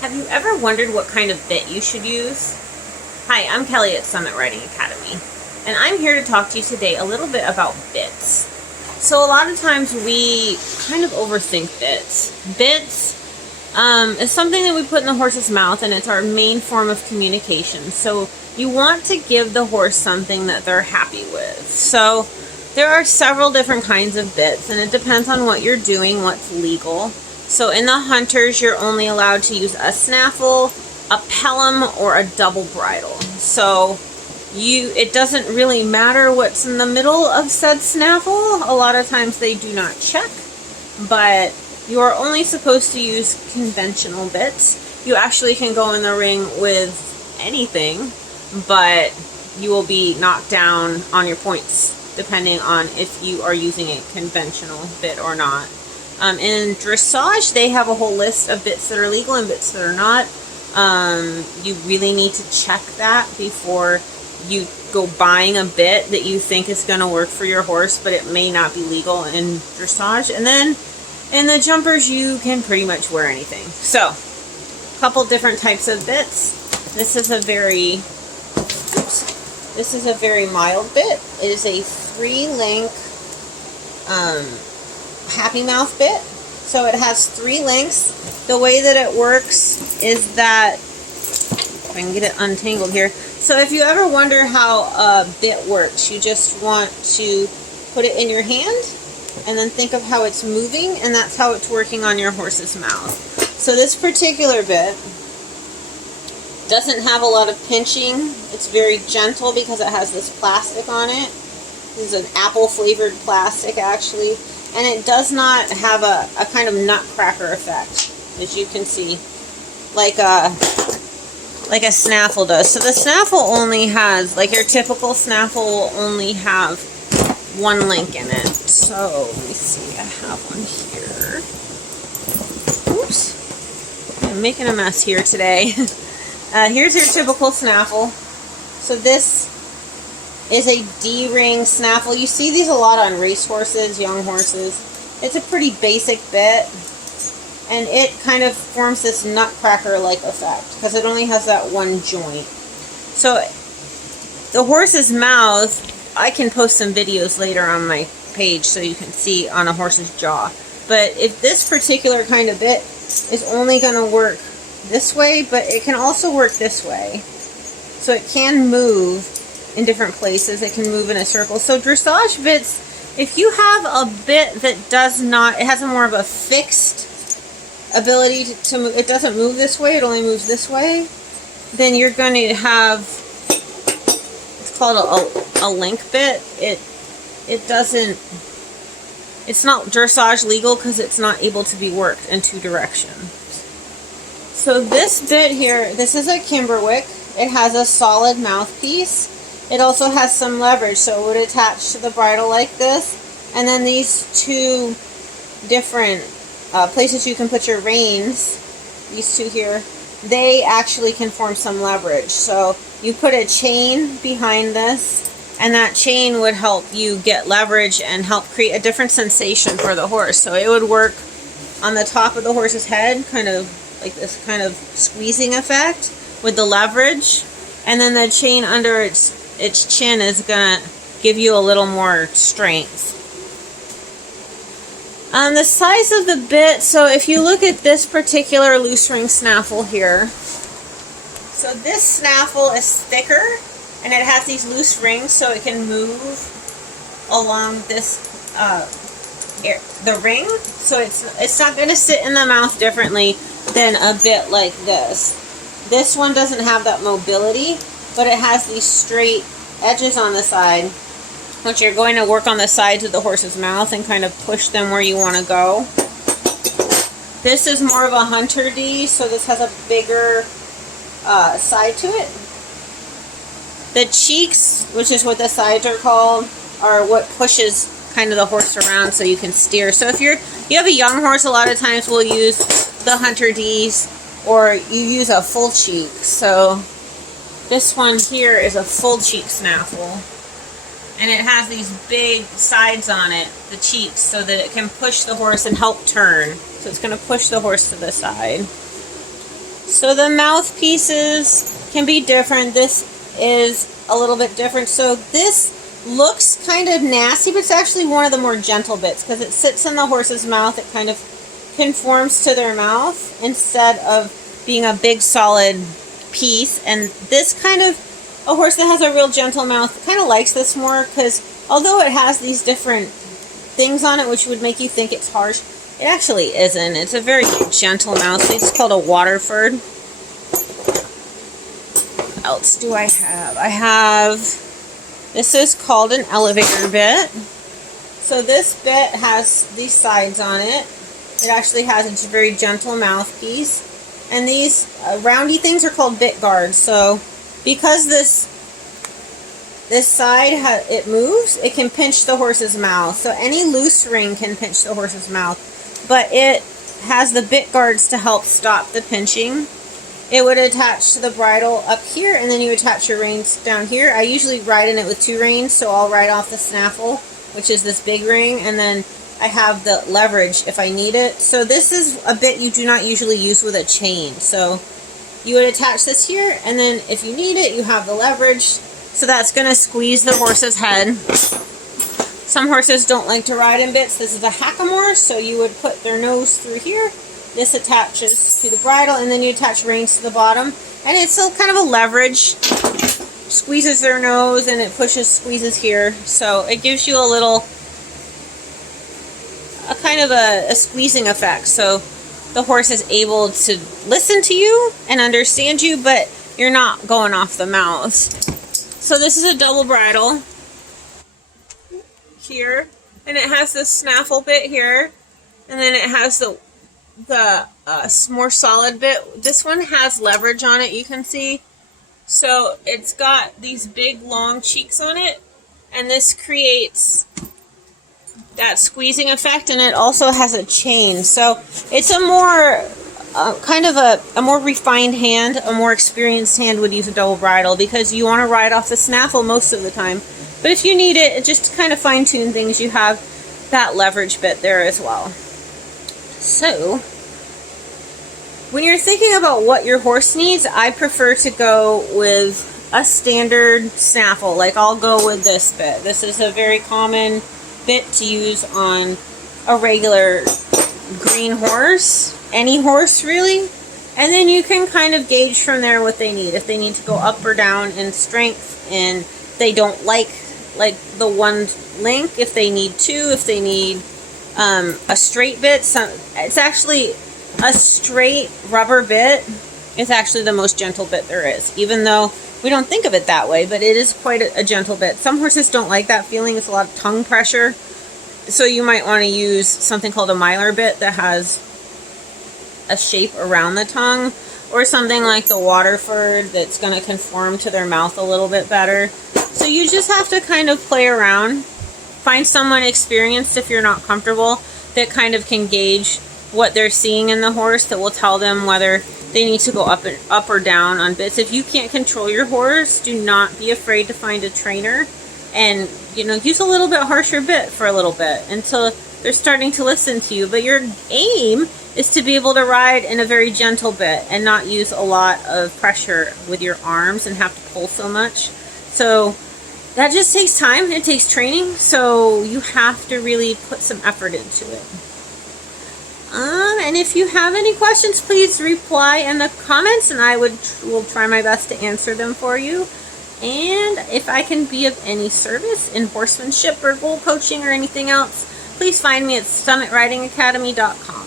Have you ever wondered what kind of bit you should use? Hi, I'm Kelly at Summit Riding Academy, and I'm here to talk to you today a little bit about bits. So a lot of times we kind of overthink bits. Bits is something that we put in the horse's mouth, and it's our main form of communication. So you want to give the horse something that they're happy with. So there are several different kinds of bits, and it depends on what you're doing, what's legal. So in the hunters, you're only allowed to use a snaffle, a pelham, or a double bridle. So it doesn't really matter what's in the middle of said snaffle. A lot of times they do not check, but you are only supposed to use conventional bits. You actually can go in the ring with anything, but you will be knocked down on your points depending on if you are using a conventional bit or not. In dressage, they have a whole list of bits that are legal and bits that are not. You really need to check that before you go buying a bit that you think is going to work for your horse, but it may not be legal in dressage. And then in the jumpers, you can pretty much wear anything. So, a couple different types of bits. This is a very mild bit. It is a 3-link Happy Mouth bit. So it has 3 links. The way that it works is that, if I can get it untangled here. So if you ever wonder how a bit works, you just want to put it in your hand and then think of how it's moving, and that's how it's working on your horse's mouth. So this particular bit doesn't have a lot of pinching. It's very gentle because it has this plastic on it. This is an apple flavored plastic actually. And it does not have a kind of nutcracker effect, as you can see, like a snaffle does. So the snaffle only has, like your typical snaffle will only have 1 link in it. So let me see, I have one here. Oops, I'm making a mess here today. Here's your typical snaffle. So this is a D-ring snaffle. You see these a lot on race horses, young horses. It's a pretty basic bit, and it kind of forms this nutcracker-like effect because it only has that 1 joint. So the horse's mouth, I can post some videos later on my page so you can see on a horse's jaw. But if this particular kind of bit is only going to work this way, but it can also work this way. So it can move in different places. It can move in a circle. So dressage bits, if you have a bit that does not, it has a more of a fixed ability to move, it doesn't move this way, it only moves this way, then you're going to have, it's called a link bit. It doesn't, it's not dressage legal because it's not able to be worked in 2 directions. So this bit here, this is a Kimberwick. It has a solid mouthpiece. It also has some leverage, so it would attach to the bridle like this. And then these 2 different places you can put your reins, these 2 here, they actually can form some leverage. So you put a chain behind this, and that chain would help you get leverage and help create a different sensation for the horse. So it would work on the top of the horse's head, kind of like this kind of squeezing effect with the leverage. And then the chain under its chin is going to give you a little more strength. The size of the bit, so if you look at this particular loose ring snaffle here, so this snaffle is thicker and it has these loose rings so it can move along this the ring, so it's not going to sit in the mouth differently than a bit like this. This one doesn't have that mobility, but it has these straight edges on the side, which you're going to work on the sides of the horse's mouth and kind of push them where you want to go. This is more of a hunter D, so this has a bigger side to it. The cheeks, which is what the sides are called, are what pushes kind of the horse around so you can steer. So if you have a young horse, a lot of times we'll use the hunter Ds, or you use a full cheek. So this one here is a full cheek snaffle, and it has these big sides on it, the cheeks, so that it can push the horse and help turn. So it's going to push the horse to the side. So the mouthpieces can be different. This is a little bit different. So this looks kind of nasty, but it's actually one of the more gentle bits because it sits in the horse's mouth. It kind of conforms to their mouth instead of being a big solid piece. And this kind of, a horse that has a real gentle mouth kind of likes this more because although it has these different things on it which would make you think it's harsh, it actually isn't. It's a very gentle mouth. It's called a Waterford. What else do I have? I have, this is called an elevator bit. So this bit has these sides on it. It actually has its very gentle mouthpiece. And these roundy things are called bit guards. So because this side, it moves, it can pinch the horse's mouth. So any loose ring can pinch the horse's mouth. But it has the bit guards to help stop the pinching. It would attach to the bridle up here, and then you attach your reins down here. I usually ride in it with 2 reins, so I'll ride off the snaffle, which is this big ring, and then I have the leverage if I need it. So this is a bit you do not usually use with a chain. So you would attach this here, and then if you need it, you have the leverage. So that's going to squeeze the horse's head. Some horses don't like to ride in bits. This is a hackamore, so you would put their nose through here. This attaches to the bridle, and then you attach reins to the bottom. And it's a kind of a leverage. Squeezes their nose, and it squeezes here. So it gives you a little, a kind of a squeezing effect. So the horse is able to listen to you and understand you, but you're not going off the mouth. So this is a double bridle here, and it has this snaffle bit here, and then it has the more solid bit. This one has leverage on it, you can see. So it's got these big long cheeks on it, and this creates that squeezing effect, and it also has a chain. So it's a more kind of a more refined hand, a more experienced hand would use a double bridle because you want to ride off the snaffle most of the time. But if you need it, just to kind of fine-tune things, you have that leverage bit there as well. So, when you're thinking about what your horse needs, I prefer to go with a standard snaffle. Like, I'll go with this bit. This is a very common bit to use on a regular green horse. Any horse, really. And then you can kind of gauge from there what they need. If they need to go up or down in strength, and they don't like the one link, if they need 2, if they need a straight bit. It's actually a straight rubber bit is actually the most gentle bit there is, even though we don't think of it that way, but it is quite a gentle bit. Some horses don't like that feeling. It's a lot of tongue pressure, so you might want to use something called a mylar bit that has a shape around the tongue, or something like the Waterford that's going to conform to their mouth a little bit better. So you just have to kind of play around. Find someone experienced if you're not comfortable that kind of can gauge what they're seeing in the horse, that will tell them whether they need to go up or down on bits. If you can't control your horse, do not be afraid to find a trainer and, use a little bit harsher bit for a little bit until they're starting to listen to you. But your aim is to be able to ride in a very gentle bit and not use a lot of pressure with your arms and have to pull so much. So that just takes time. It takes training. So you have to really put some effort into it. And if you have any questions, please reply in the comments, and I will try my best to answer them for you. And if I can be of any service in horsemanship or goal coaching or anything else, please find me at summitridingacademy.com.